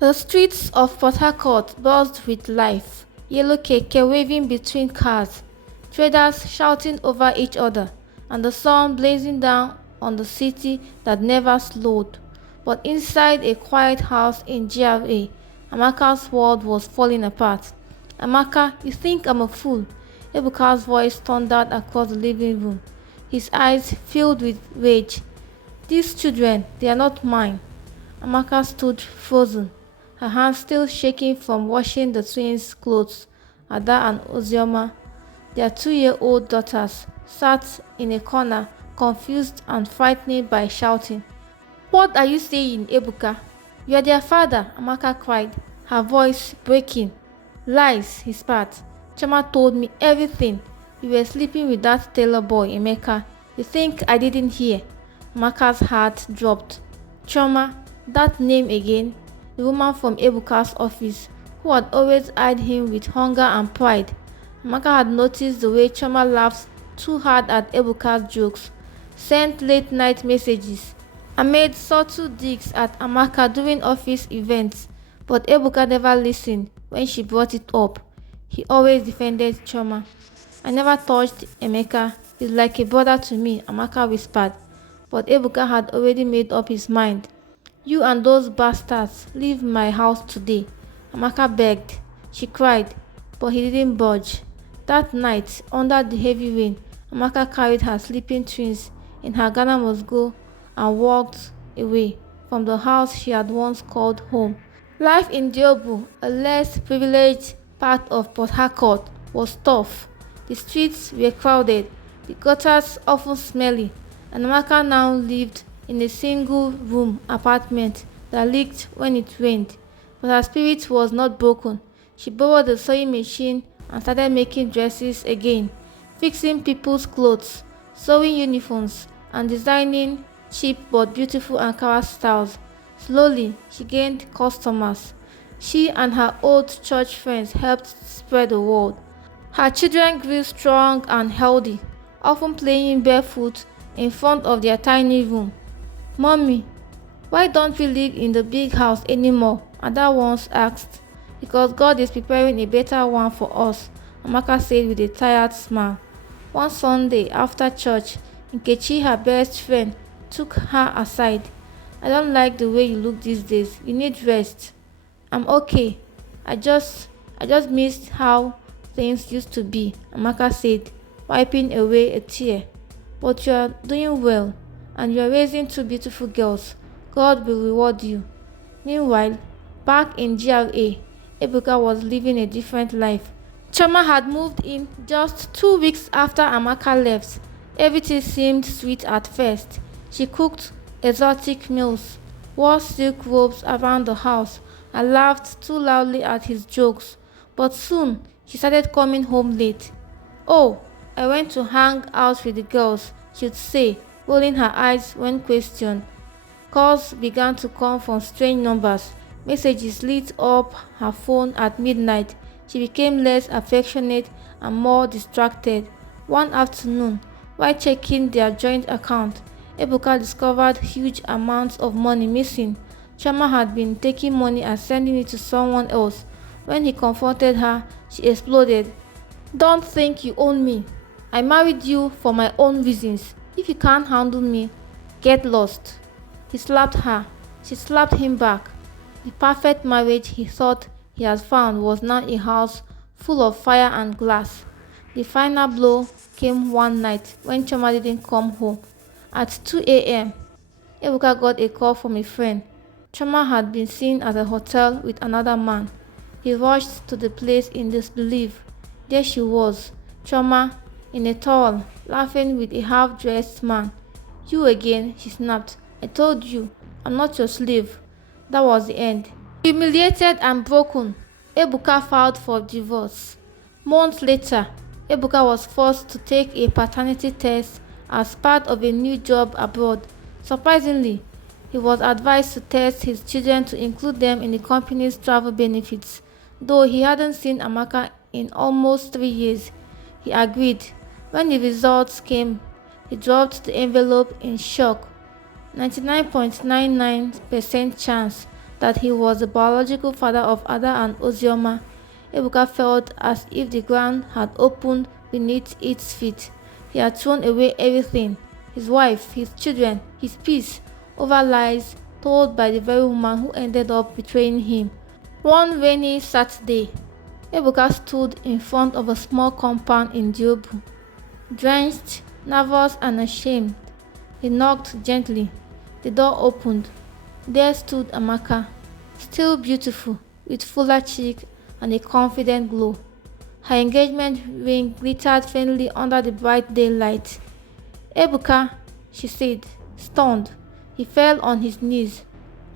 The streets of Port Harcourt buzzed with life, yellow keke waving between cars, traders shouting over each other, and the sun blazing down on the city that never slowed. But inside a quiet house in GRA, Amaka's world was falling apart. Amaka, you think I'm a fool? Ebuka's voice thundered across the living room, his eyes filled with rage. These children, they are not mine. Amaka stood frozen, her hands still shaking from washing the twins' clothes. Ada and Ozioma, their 2-year-old daughters, sat in a corner, confused and frightened by shouting. What are you saying, Ebuka? You are their father, Amaka cried, her voice breaking. Lies, he spat. Chama told me everything. You were sleeping with that tailor boy, Emeka. You think I didn't hear? Amaka's heart dropped. Choma, that name again? The woman from Ebuka's office, who had always eyed him with hunger and pride. Amaka had noticed the way Choma laughed too hard at Ebuka's jokes, sent late-night messages, and made subtle digs at Amaka during office events, but Ebuka never listened when she brought it up. He always defended Choma. I never touched Emeka. He's like a brother to me, Amaka whispered. But Ebuka had already made up his mind. You and those bastards leave my house today, Amaka begged. She cried, but he didn't budge. That night, under the heavy rain, Amaka carried her sleeping twins in her Ghana must go and walked away from the house she had once called home. Life in Diobu, a less privileged part of Port Harcourt, was tough. The streets were crowded, the gutters often smelly, and Amaka now lived in a single-room apartment that leaked when it rained. But her spirit was not broken. She borrowed a sewing machine and started making dresses again, fixing people's clothes, sewing uniforms, and designing cheap but beautiful Ankara styles. Slowly, she gained customers. She and her old church friends helped spread the word. Her children grew strong and healthy, often playing barefoot in front of their tiny room. Mommy, why don't we live in the big house anymore? Ada once asked. Because God is preparing a better one for us, Amaka said with a tired smile. One Sunday after church, Nkechi, her best friend, took her aside. I don't like the way you look these days. You need rest. I'm okay. I just missed how things used to be, Amaka said, wiping away a tear. But you are doing well, and you are raising two beautiful girls. God will reward you. Meanwhile, back in GRA, Ebuka was living a different life. Choma had moved in just 2 weeks after Amaka left. Everything seemed sweet at first. She cooked exotic meals, wore silk robes around the house, and laughed too loudly at his jokes. But soon, she started coming home late. Oh, I went to hang out with the girls, she'd say, rolling her eyes when questioned. Calls began to come from strange numbers. Messages lit up her phone at midnight. She became less affectionate and more distracted. One afternoon, while checking their joint account, Ebuka discovered huge amounts of money missing. Chama had been taking money and sending it to someone else. When he confronted her, she exploded. Don't think you own me. I married you for my own reasons. If you can't handle me, get lost. He slapped her. She slapped him back. The perfect marriage he thought he had found was now a house full of fire and glass. The final blow came one night when Choma didn't come home. At 2 a.m., Ebuka got a call from a friend. Choma had been seen at a hotel with another man. He rushed to the place in disbelief. There she was, Choma, in a towel, laughing with a half-dressed man. You again, she snapped. I told you, I'm not your slave. That was the end. Humiliated and broken, Ebuka filed for divorce. Months later, Ebuka was forced to take a paternity test as part of a new job abroad. Surprisingly, he was advised to test his children to include them in the company's travel benefits. Though he hadn't seen Amaka in almost 3 years, he agreed. When the results came, he dropped the envelope in shock. 99.99% chance that he was the biological father of Ada and Ozioma, Ebuka felt as if the ground had opened beneath its feet. He had thrown away everything, his wife, his children, his peace, over lies told by the very woman who ended up betraying him. One rainy Saturday, Ebuka stood in front of a small compound in Diobu. Drenched, nervous and ashamed, he knocked gently. The door opened. There stood Amaka, still beautiful, with fuller cheek and a confident glow. Her engagement ring glittered faintly under the bright daylight. "Ebuka," she said, stunned. He fell on his knees.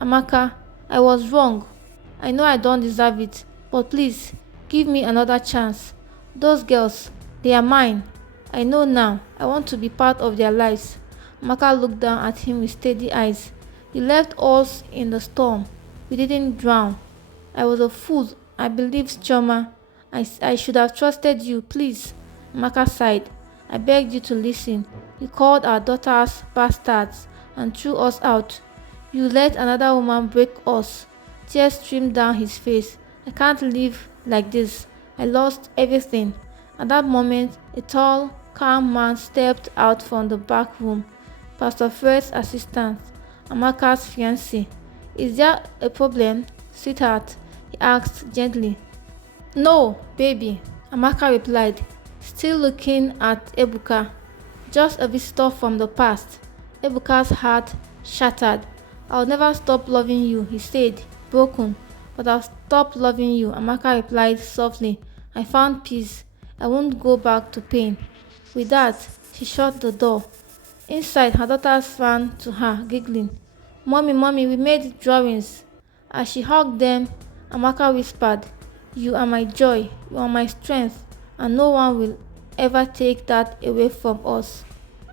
"Amaka, I was wrong. I know I don't deserve it, but please, give me another chance. Those girls, they are mine. I know now. I want to be part of their lives." Amaka looked down at him with steady eyes. "You left us in the storm. We didn't drown. I was a fool. I believed Choma. I should have trusted you. Please." Amaka sighed. "I begged you to listen. You called our daughters bastards and threw us out. You let another woman break us." Tears streamed down his face. "I can't live like this. I lost everything." At that moment, a tall, calm man stepped out from the back room. Pastor Fred's assistant, Amaka's fiancé. "Is there a problem, sweetheart?" he asked gently. "No, baby," Amaka replied, still looking at Ebuka. "Just a visitor from the past." Ebuka's heart shattered. "I'll never stop loving you," he said, broken. "But I'll stop loving you," Amaka replied softly. "I found peace. I won't go back to pain." With that, she shut the door. Inside, her daughters ran to her, giggling. "Mommy, mommy, we made drawings." As she hugged them, Amaka whispered, "You are my joy, you are my strength, and no one will ever take that away from us."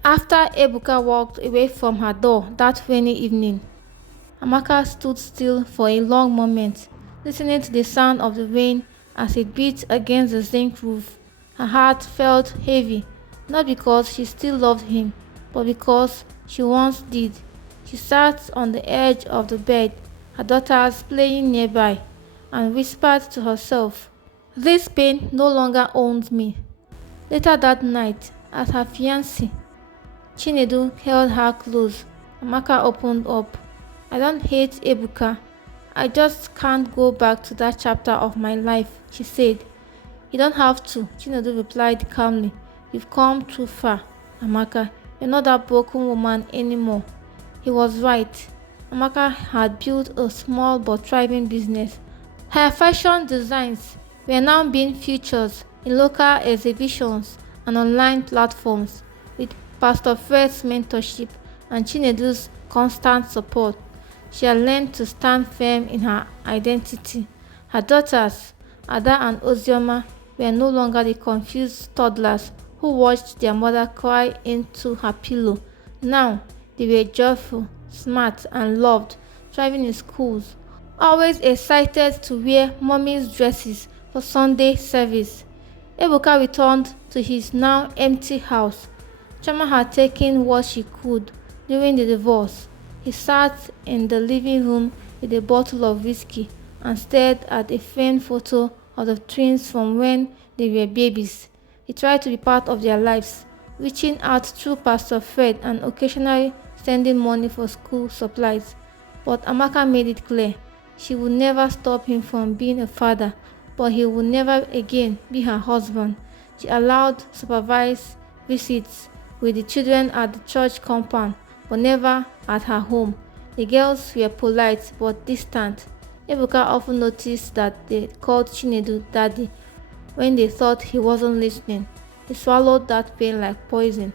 After Ebuka walked away from her door that rainy evening, Amaka stood still for a long moment, listening to the sound of the rain as it beat against the zinc roof. Her heart felt heavy, not because she still loved him, but because she once did. She sat on the edge of the bed, her daughters playing nearby, and whispered to herself, "This pain no longer owns me." Later that night, as her fiancé, Chinedu, held her close, Amaka opened up. "I don't hate Ebuka. I just can't go back to that chapter of my life," she said. "You don't have to," Chinedu replied calmly. "You've come too far, Amaka. You're not that broken woman anymore." He was right. Amaka had built a small but thriving business. Her fashion designs were now being featured in local exhibitions and online platforms. With Pastor Fred's mentorship and Chinedu's constant support, she had learned to stand firm in her identity. Her daughters, Ada and Ozioma, were no longer the confused toddlers who watched their mother cry into her pillow. Now, they were joyful, smart, and loved, thriving in schools, always excited to wear mommy's dresses for Sunday service. Ebuka returned to his now empty house. Chama had taken what she could during the divorce. He sat in the living room with a bottle of whiskey and stared at a framed photo of the twins from when they were babies. He tried to be part of their lives, reaching out through Pastor Fred and occasionally sending money for school supplies. But Amaka made it clear she would never stop him from being a father, but he would never again be her husband. She allowed supervised visits with the children at the church compound, but never at her home. The girls were polite but distant. Ebuka often noticed that they called Chinedu daddy when they thought he wasn't listening. He swallowed that pain like poison.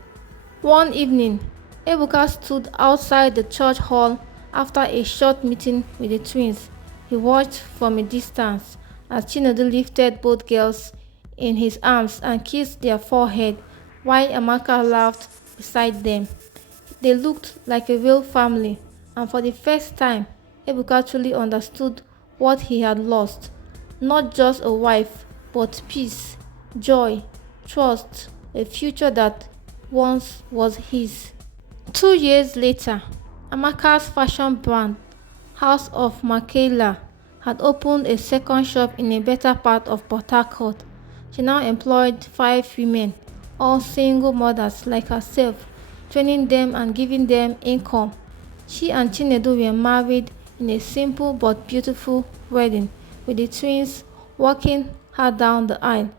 One evening, Ebuka stood outside the church hall after a short meeting with the twins. He watched from a distance as Chinedu lifted both girls in his arms and kissed their forehead while Amaka laughed beside them. They looked like a real family, and for the first time, Ebuka truly understood what he had lost. Not just a wife, but peace, joy, trust, a future that once was his. 2 years later, Amaka's fashion brand, house of Michaela, had opened a second shop in a better part of Port Harcourt. She now employed 5 women, all single mothers like herself, training them and giving them income. She and Chinedu were married in a simple but beautiful wedding, with the twins walking her down the aisle.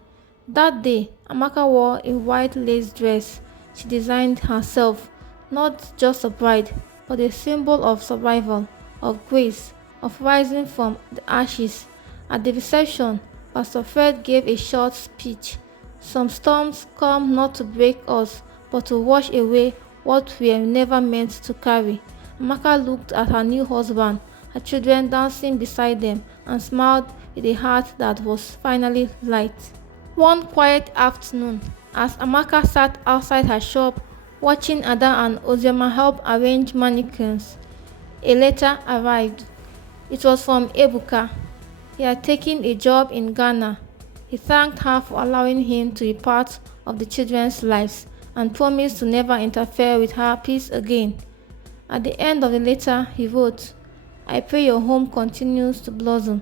That day, Amaka wore a white lace dress she designed herself, not just a bride, but a symbol of survival, of grace, of rising from the ashes. At the reception, Pastor Fred gave a short speech. Some storms come not to break us, but to wash away what we were never meant to carry. Amaka looked at her new husband, her children dancing beside them, and smiled with a heart that was finally light. One quiet afternoon, as Amaka sat outside her shop watching Ada and Ozioma help arrange mannequins, a letter arrived. It was from Ebuka. He had taken a job in Ghana. He thanked her for allowing him to be part of the children's lives and promised to never interfere with her peace again. At the end of the letter, he wrote, "I pray your home continues to blossom.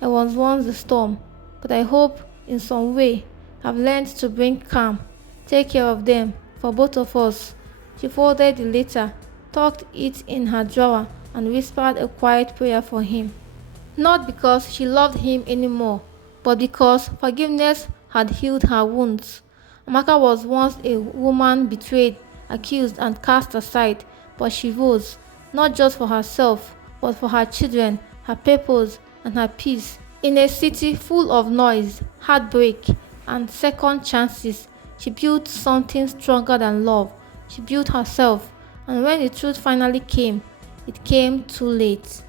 I was once the storm, but I hope in some way I've learned to bring calm. Take care of them, for both of us." She folded the letter, tucked it in her drawer, and whispered a quiet prayer for him. Not because she loved him anymore, but because forgiveness had healed her wounds. Amaka was once a woman betrayed, accused, and cast aside, but she rose, not just for herself, but for her children, her purpose, and her peace. In a city full of noise, heartbreak, and second chances, she built something stronger than love. She built herself, and when the truth finally came, it came too late.